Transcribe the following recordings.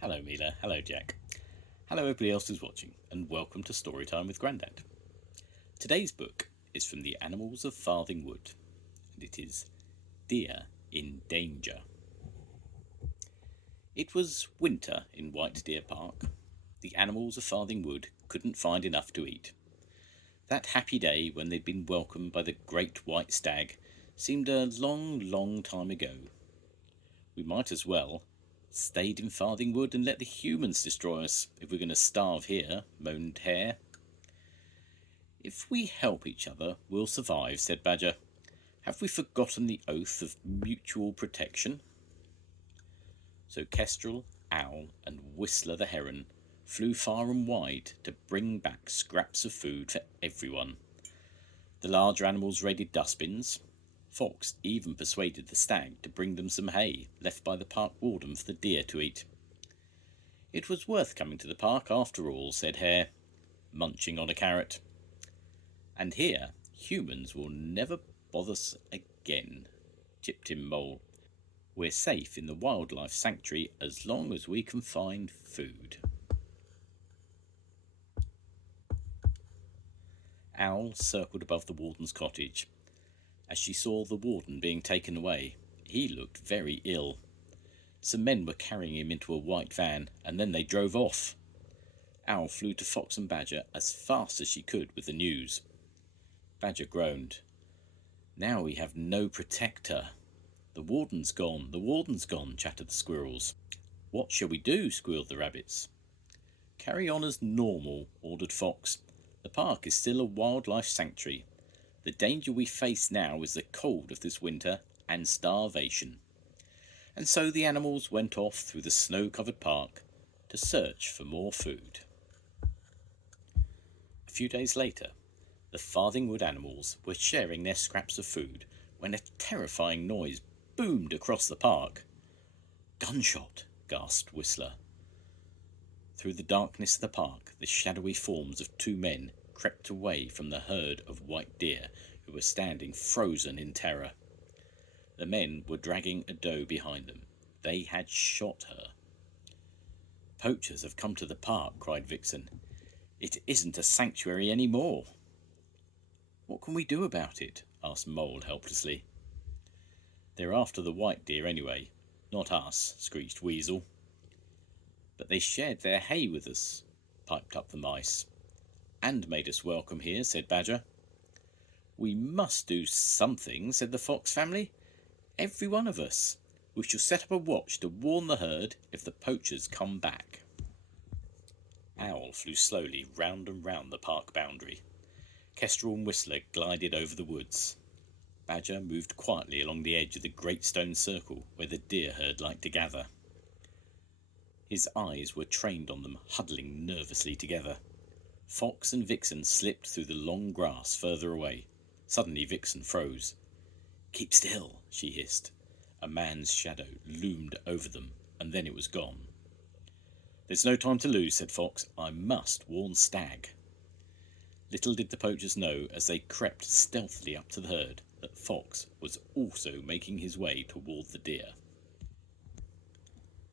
Hello Mila, hello Jack. Hello everybody else who's watching, and welcome to Storytime with Grandad. Today's book is from the Animals of Farthing Wood, and it is Deer in Danger. It was winter in White Deer Park. The animals of Farthing Wood couldn't find enough to eat. That happy day when they'd been welcomed by the great white stag seemed a long, long time ago. We might as well stayed in Farthing Wood and let the humans destroy us if we're going to starve here, moaned Hare. If we help each other, we'll survive, said Badger. Have we forgotten the oath of mutual protection? So Kestrel, Owl, and Whistler the Heron flew far and wide to bring back scraps of food for everyone. The larger animals raided dustbins. Fox even persuaded the stag to bring them some hay left by the park warden for the deer to eat. It was worth coming to the park after all, said Hare, munching on a carrot. And here humans will never bother us again, chipped in Mole. We're safe in the wildlife sanctuary as long as we can find food. Owl circled above the warden's cottage. As she saw the warden being taken away, he looked very ill. Some men were carrying him into a white van, and then they drove off. Owl flew to Fox and Badger as fast as she could with the news. Badger groaned. Now we have no protector. The warden's gone, chattered the squirrels. What shall we do? Squealed the rabbits. Carry on as normal, ordered Fox. The park is still a wildlife sanctuary. The danger we face now is the cold of this winter and starvation. And so the animals went off through the snow-covered park to search for more food. A few days later, the Farthing Wood animals were sharing their scraps of food when a terrifying noise boomed across the park. Gunshot, gasped Whistler. Through the darkness of the park, the shadowy forms of two men crept away from the herd of white deer who were standing frozen in terror. The men were dragging a doe behind them. They had shot her. Poachers have come to the park, cried Vixen. It isn't a sanctuary any more. What can we do about it? Asked Mole helplessly. They're after the white deer anyway, not us, screeched Weasel. But they shared their hay with us, piped up the mice. And made us welcome here, said Badger. We must do something, said the fox family. Every one of us. We shall set up a watch to warn the herd if the poachers come back. Owl flew slowly round and round the park boundary. Kestrel and Whistler glided over the woods. Badger moved quietly along the edge of the great stone circle where the deer herd liked to gather. His eyes were trained on them, huddling nervously together. Fox and Vixen slipped through the long grass further away. Suddenly Vixen froze. Keep still, she hissed. A man's shadow loomed over them, and then it was gone. There's no time to lose, said Fox. I must warn Stag. Little did the poachers know, as they crept stealthily up to the herd, that Fox was also making his way toward the deer.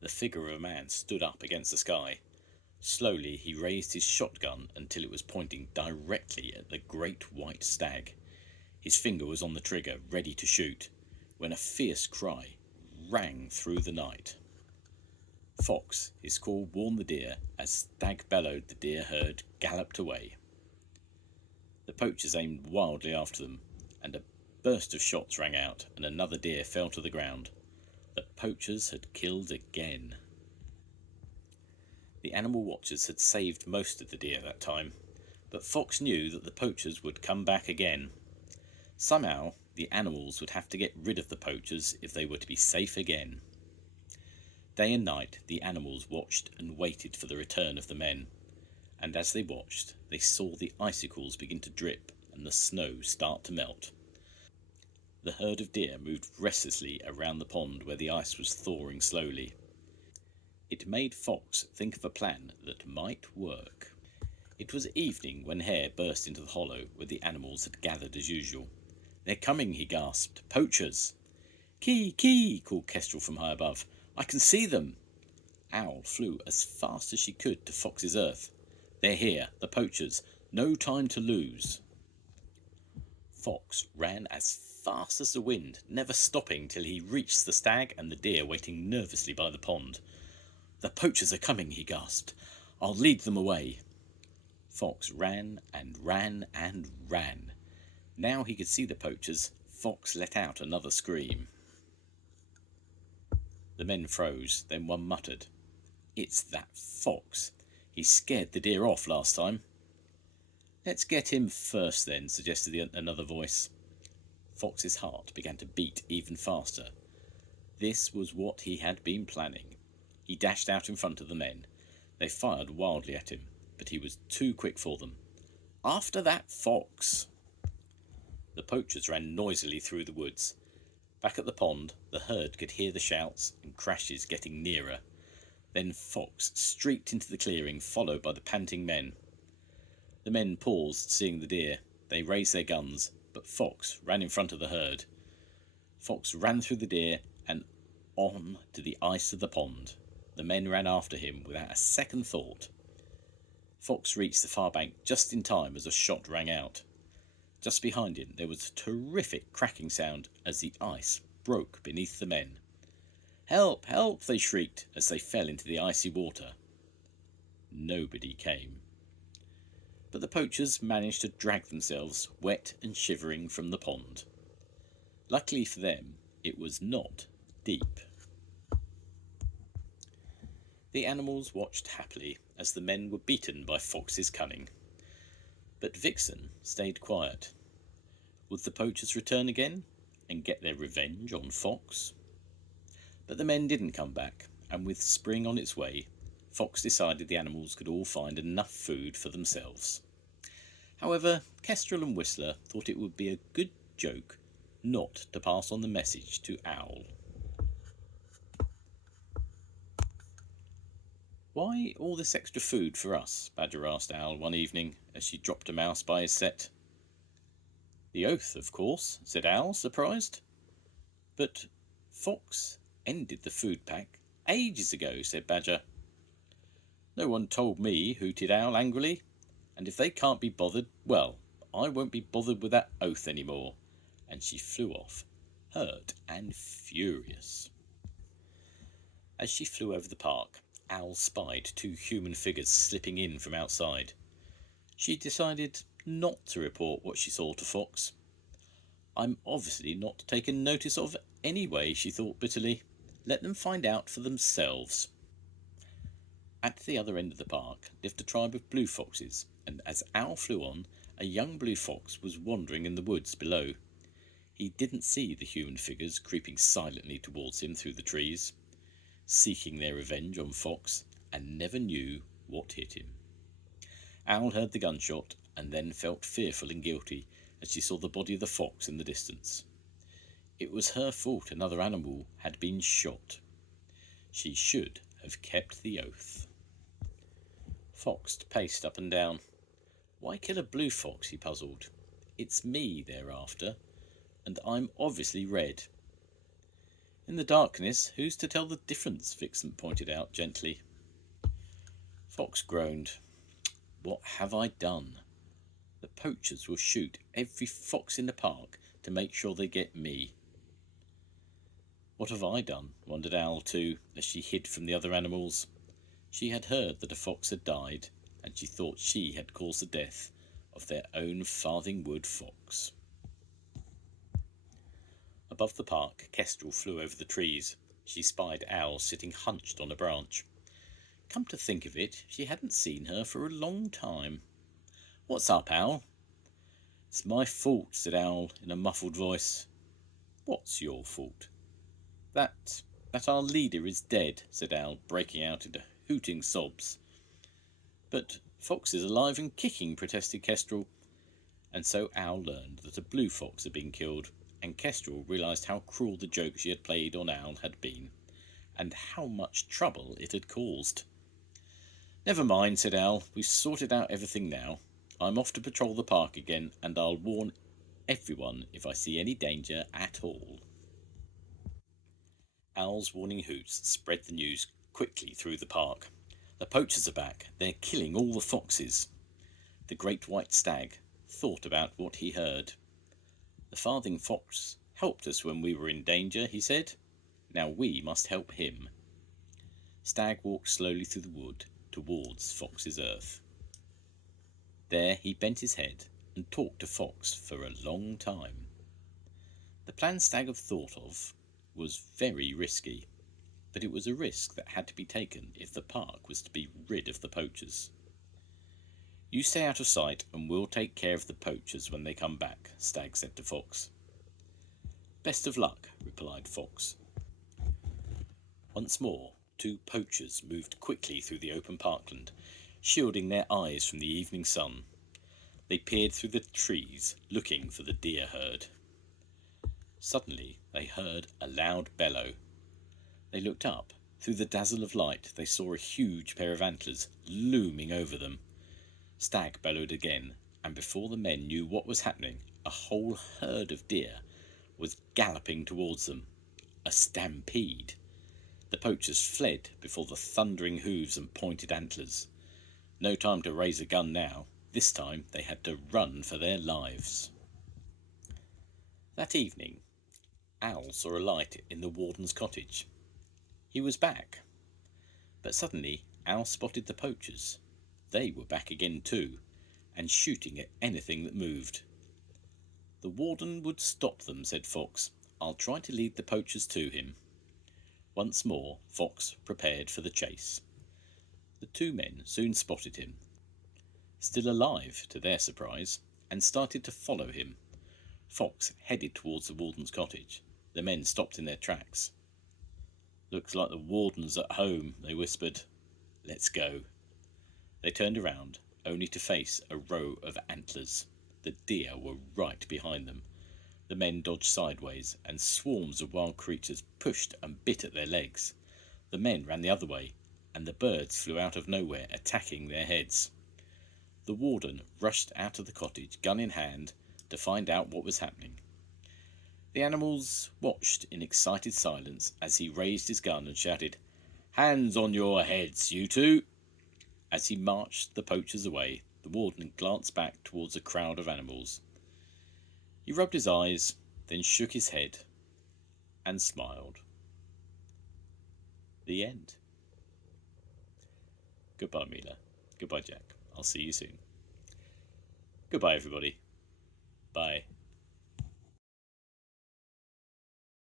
The figure of a man stood up against the sky. Slowly he raised his shotgun until it was pointing directly at the great white stag. His finger was on the trigger, ready to shoot, when a fierce cry rang through the night. Fox, his call warned the deer as Stag bellowed. The deer herd galloped away. The poachers aimed wildly after them, and a burst of shots rang out, and another deer fell to the ground. The poachers had killed again. The animal watchers had saved most of the deer that time, but Fox knew that the poachers would come back again. Somehow, the animals would have to get rid of the poachers if they were to be safe again. Day and night, the animals watched and waited for the return of the men, and as they watched, they saw the icicles begin to drip and the snow start to melt. The herd of deer moved restlessly around the pond where the ice was thawing slowly. It made Fox think of a plan that might work. It was evening when Hare burst into the hollow where the animals had gathered as usual. They're coming, he gasped. Poachers! Kee, kee, called Kestrel from high above. I can see them. Owl flew as fast as she could to Fox's earth. "They're here, the poachers. No time to lose." Fox ran as fast as the wind, never stopping till he reached the stag and the deer waiting nervously by the pond. "The poachers are coming," he gasped. "I'll lead them away." Fox ran and ran and ran. Now he could see the poachers. Fox let out another scream. The men froze, then one muttered, "It's that fox. He scared the deer off last time." "Let's get him first then," suggested another voice. Fox's heart began to beat even faster. This was what he had been planning. He dashed out in front of the men. They fired wildly at him, but he was too quick for them. "After that fox!" The poachers ran noisily through the woods. Back at the pond, the herd could hear the shouts and crashes getting nearer. Then Fox streaked into the clearing, followed by the panting men. The men paused, seeing the deer. They raised their guns, but Fox ran in front of the herd. Fox ran through the deer and on to the ice of the pond. The men ran after him without a second thought. Fox reached the far bank just in time as a shot rang out. Just behind him there was a terrific cracking sound as the ice broke beneath the men. "Help! Help!" they shrieked as they fell into the icy water. Nobody came. But the poachers managed to drag themselves, wet and shivering, from the pond. Luckily for them, it was not deep. The animals watched happily as the men were beaten by Fox's cunning. But Vixen stayed quiet. Would the poachers return again and get their revenge on Fox? But the men didn't come back, and with spring on its way, Fox decided the animals could all find enough food for themselves. However, Kestrel and Whistler thought it would be a good joke not to pass on the message to Owl. "Why all this extra food for us?" Badger asked Owl one evening as she dropped a mouse by his set. "The oath, of course," said Owl, surprised. "But Fox ended the food pack ages ago," said Badger. "No one told me," hooted Owl angrily. "And if they can't be bothered, well, I won't be bothered with that oath any more." And she flew off, hurt and furious. As she flew over the park, Owl spied two human figures slipping in from outside. She decided not to report what she saw to Fox. "I'm obviously not taken notice of anyway," she thought bitterly. "Let them find out for themselves." At the other end of the park lived a tribe of blue foxes, and as Owl flew on, a young blue fox was wandering in the woods below. He didn't see the human figures creeping silently towards him through the trees, seeking their revenge on Fox, and never knew what hit him. Owl heard the gunshot and then felt fearful and guilty as she saw the body of the fox in the distance. It was her fault another animal had been shot. She should have kept the oath. Fox paced up and down. "Why kill a blue fox?" he puzzled. "It's me they're after, and I'm obviously red." "In the darkness, who's to tell the difference?" Vixen pointed out gently. Fox groaned. "What have I done? The poachers will shoot every fox in the park to make sure they get me." "What have I done?" wondered Owl too, as she hid from the other animals. She had heard that a fox had died, and she thought she had caused the death of their own Farthing Wood fox. Above the park, Kestrel flew over the trees. She spied Owl sitting hunched on a branch. Come to think of it, she hadn't seen her for a long time. "What's up, Owl?" "It's my fault," said Owl in a muffled voice. "What's your fault?" That our leader is dead," said Owl, breaking out into hooting sobs. "But Fox is alive and kicking," protested Kestrel. And so Owl learned that a blue fox had been killed, and Kestrel realised how cruel the joke she had played on Owl had been, and how much trouble it had caused. "Never mind," said Owl. "We've sorted out everything now. I'm off to patrol the park again, and I'll warn everyone if I see any danger at all." Owl's warning hoots spread the news quickly through the park. The poachers are back. They're killing all the foxes. The great white stag thought about what he heard. The farthing fox helped us when we were in danger, he said. Now we must help him. Stag walked slowly through the wood towards Fox's earth. There he bent his head and talked to Fox for a long time. The plan Stag had thought of was very risky, but it was a risk that had to be taken if the park was to be rid of the poachers. You stay out of sight and we'll take care of the poachers when they come back, Stag said to Fox. Best of luck, replied Fox. Once more, two poachers moved quickly through the open parkland, shielding their eyes from the evening sun. They peered through the trees, looking for the deer herd. Suddenly they heard a loud bellow. They looked up. Through the dazzle of light they saw a huge pair of antlers looming over them. Stag bellowed again, and before the men knew what was happening, a whole herd of deer was galloping towards them. A stampede. The poachers fled before the thundering hooves and pointed antlers. No time to raise a gun now. This time they had to run for their lives. That evening, Owl saw a light in the warden's cottage. He was back. But suddenly Owl spotted the poachers. They were back again too, and shooting at anything that moved. The warden would stop them, said Fox. I'll try to lead the poachers to him. Once more Fox prepared for the chase. The two men soon spotted him, still alive to their surprise, and started to follow him. Fox headed towards the warden's cottage. The men stopped in their tracks. Looks like the warden's at home, they whispered. Let's go. They turned around, only to face a row of antlers. The deer were right behind them. The men dodged sideways, and swarms of wild creatures pushed and bit at their legs. The men ran the other way, and the birds flew out of nowhere, attacking their heads. The warden rushed out of the cottage, gun in hand, to find out what was happening. The animals watched in excited silence as he raised his gun and shouted, "Hands on your heads, you two!" As he marched the poachers away, the warden glanced back towards a crowd of animals. He rubbed his eyes, then shook his head and smiled. The end. Goodbye, Mila. Goodbye, Jack. I'll see you soon. Goodbye, everybody. Bye.